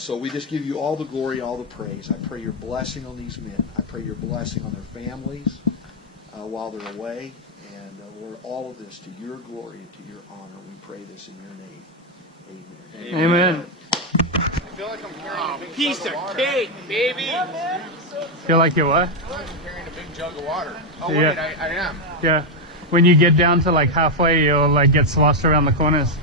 So we just give you all the glory, all the praise. I pray your blessing on these men. I pray your blessing on their families while they're away. And Lord, all of this to your glory and to your honor. We pray this in your name. Amen. Amen. I feel like I'm carrying a big piece of cake, baby. Yeah, man. Feel like you what? I feel like I'm carrying a big jug of water. Oh, Yeah. wait, I am. Yeah. When you get down to like halfway, you'll like get sloshed around the corners.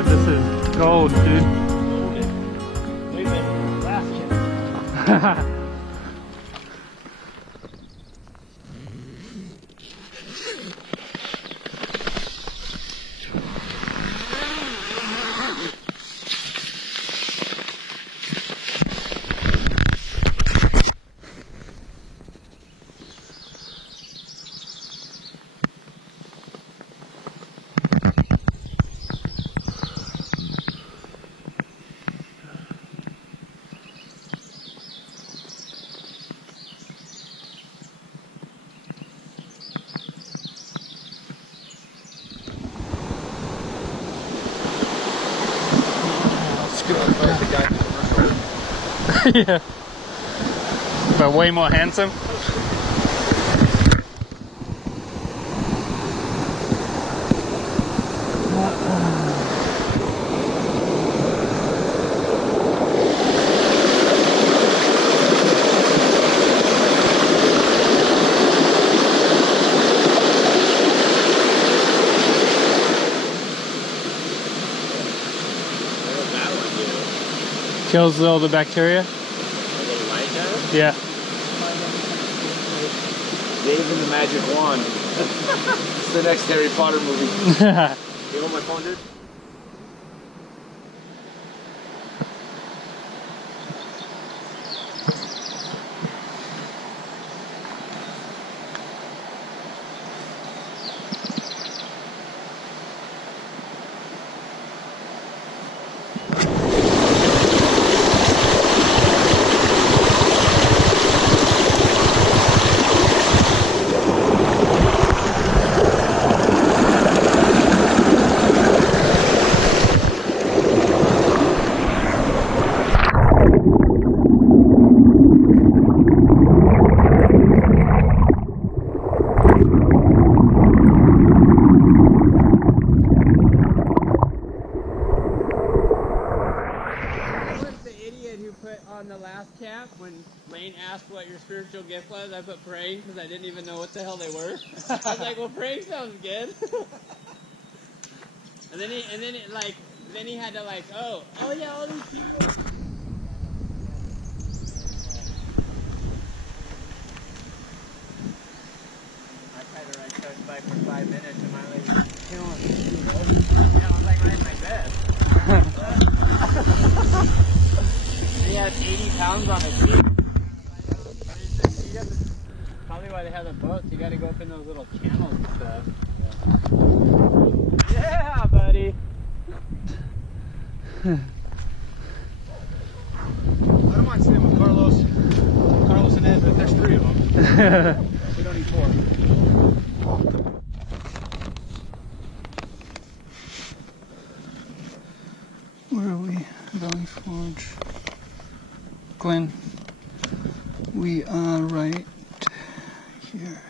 This is gold, dude. Wait a minute. Last kid. Yeah. But way more handsome. Kills all the bacteria. Yeah. Dave and the Magic Wand. It's the next Harry Potter movie. You want my phone, dude? On the last cap, when Lane asked what your spiritual gift was, I put praying because I didn't even know what the hell they were. I was like, well, praying sounds good. and then he had to like, oh yeah, all these people. I tried to ride Chuck's bike for 5 minutes and my leg was killing me. Yeah, I was like riding my best. He had 80 pounds on his feet. Probably why they have the boats. You got to go up in those little channels and stuff. Yeah, buddy. I don't mind staying with Carlos and Ed, but there's 3 of them. We don't need 4. Where are we? Valley Forge. Glenn. We are right here.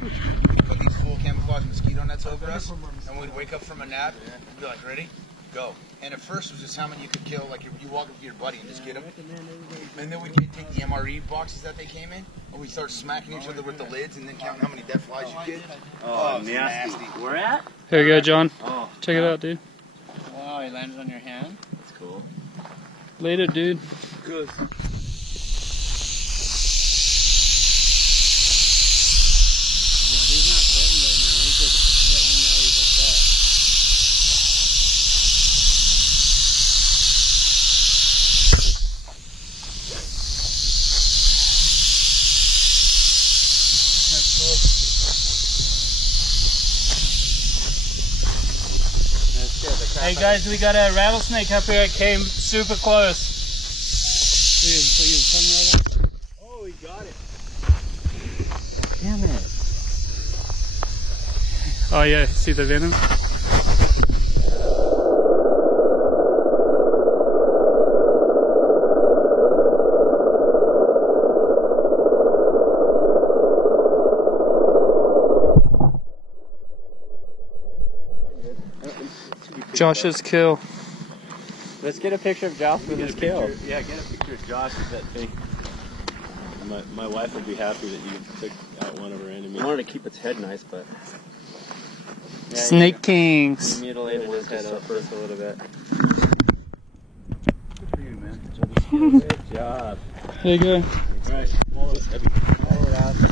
We put these full camouflage mosquito nets over us, and we'd wake up from a nap, we'd be like, ready? Go. And at first it was just how many you could kill, like you walk up to your buddy and just get them. And then we'd take the MRE boxes that they came in, and we'd start smacking each other with the lids and then counting how many dead flies you get. Oh, nasty. Where at? Here you go, John. Oh. Check it out, dude. Wow, he landed on your hand. That's cool. Later, dude. Good. He's not sweating right now. He's just letting you know he's upset. That's cool. Hey guys, we got a rattlesnake up here. It came super close. Oh, he got it. Damn it. Oh yeah, see the venom? Josh's kill. Let's get a picture of Josh with his kill. Yeah, get a picture of Josh with that thing. My wife would be happy that you took out one of her enemies. I wanted to keep its head nice, but Yeah, Snake Kings. he mutilated his head up just a little bit. Good for you, man. Good job. There you go. Alright, follow it up. Follow it out. You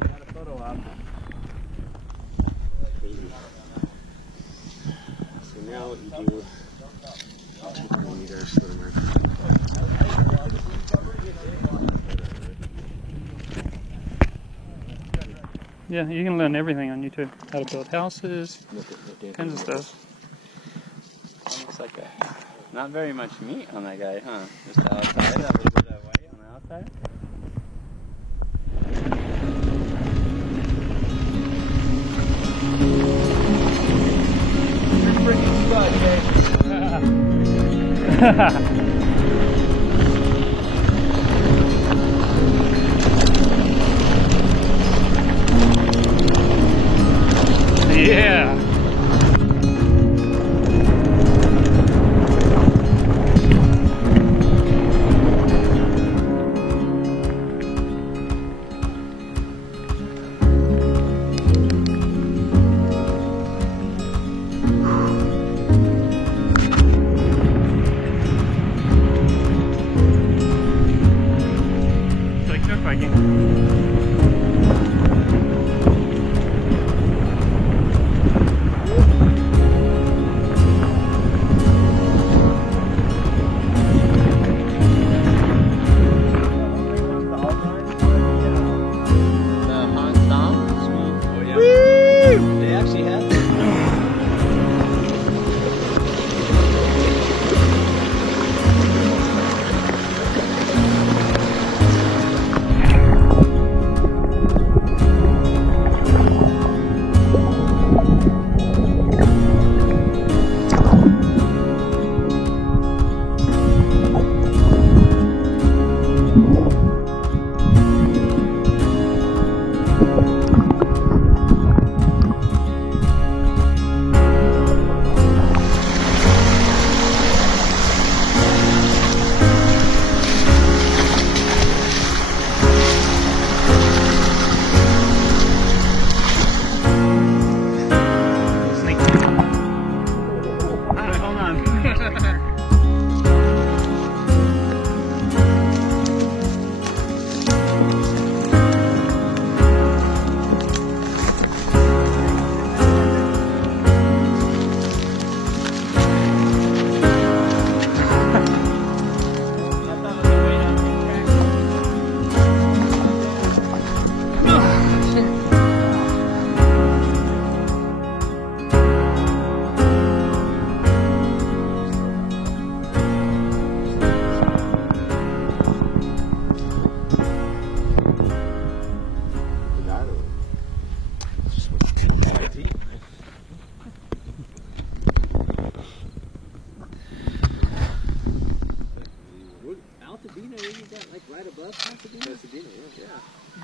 got a photo op. So now what you do. You guys put them right. Yeah, you can learn everything on YouTube. How to build houses, kinds of stuff. Looks like not very much meat on that guy, huh? Just the outside, that little bit of white on the outside. Yeah. It's like dirt biking. The Hans Dom? Oh yeah. They actually have Snake. Alright, hold on.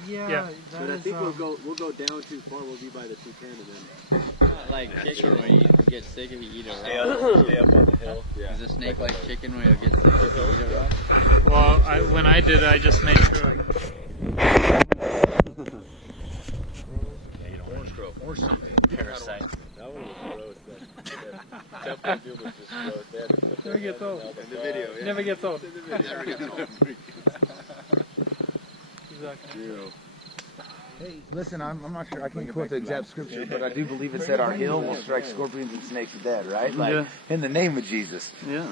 Yeah. But I think we'll go down too far. We'll be by the toucan and then Like chicken when you get sick if you eat it stay raw. up on the hill. Yeah. Is a snake like chicken when you get sick if you eat it raw? Well, when I did, I just made sure. Parasite. That one was gross. Temple Doom was just gross. They had to put Never gets old. in the video. Yeah. Never gets old. Never gets old. Exactly. Hey, listen, I'm not sure, I can't quote the exact scripture, but I do believe it said our heel will strike scorpions and snakes dead, right? Like, Yeah. in the name of Jesus. Yeah.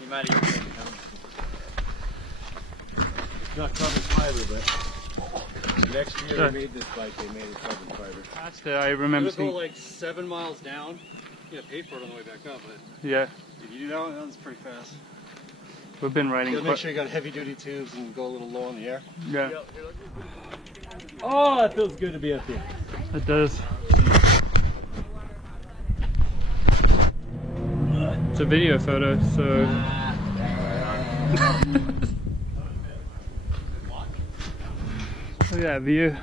You might even take it It's not carbon fiber, but next year Sure. they made this bike. They made it carbon fiber. That's the, I remember It'll go seeing. like 7 miles down. You gotta pay for it on the way back up, but Yeah, if you do that one, that's pretty fast. we've been riding. You gotta make sure you got heavy duty tubes and go a little low in the air. Yeah, Oh, it feels good to be up here. it does. It's a video photo, so. Look at that view.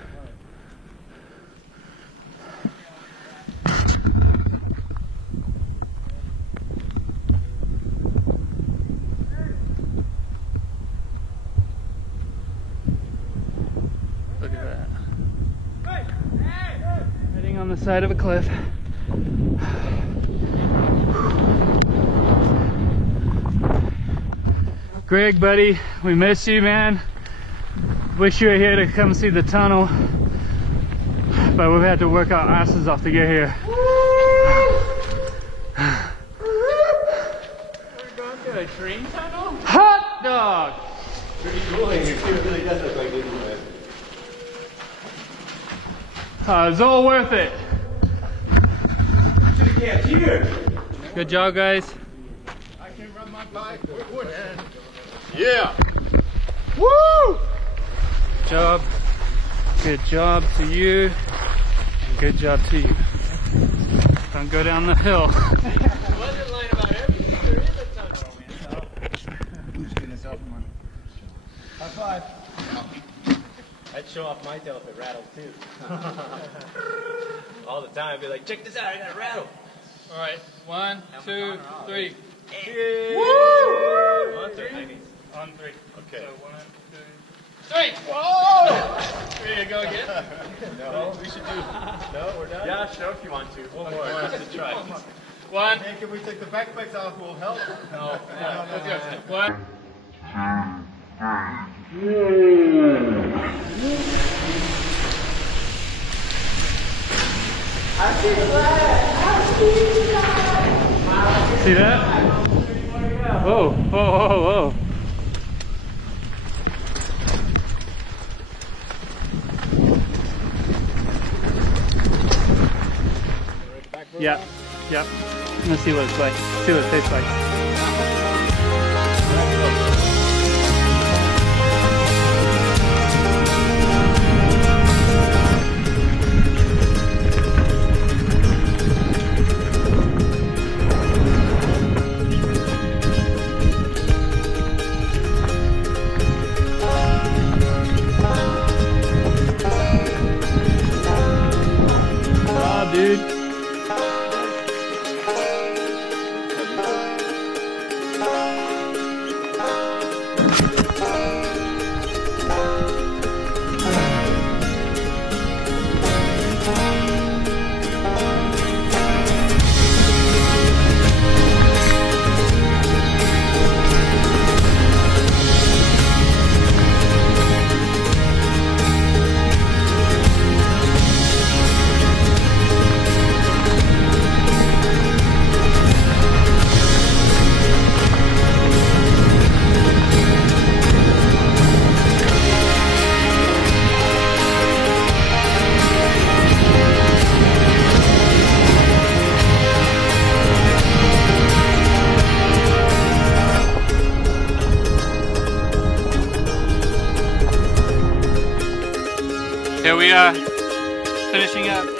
Look at that. Riding on the side of a cliff. Greg, buddy, we miss you, man. Wish you were here to come see the tunnel, but we've had to work our asses off to get here. We're going through a train tunnel? Hot dog! Pretty cool. It really does look like Disneyland. It's all worth it. Yeah, cheers. Good job, guys. I can run my bike with wood hand. Yeah. Woo! Good job. Good job to you. And good job to you. Don't go down the hill. I wasn't lying about everything. There is a tunnel. Just getting yourself money. High five. I'd show off my tail if it rattled too. All the time, I'd be like, check this out, I got a rattle. All right, 1, 2, 3. Woo! On three. On 3. Okay. So 1, 2, 3. Whoa! Ready to go again? No, we should do. No, we're done. Yeah, sure if you want to. One more, just to try. 1. Hey, can we take the backpacks off? Will help. No. Let's go. 1. See that? Whoa, whoa, whoa, whoa. Yep, yep. Let's see what it's like. See what it tastes like. Good job, dude. Here we are, finishing up.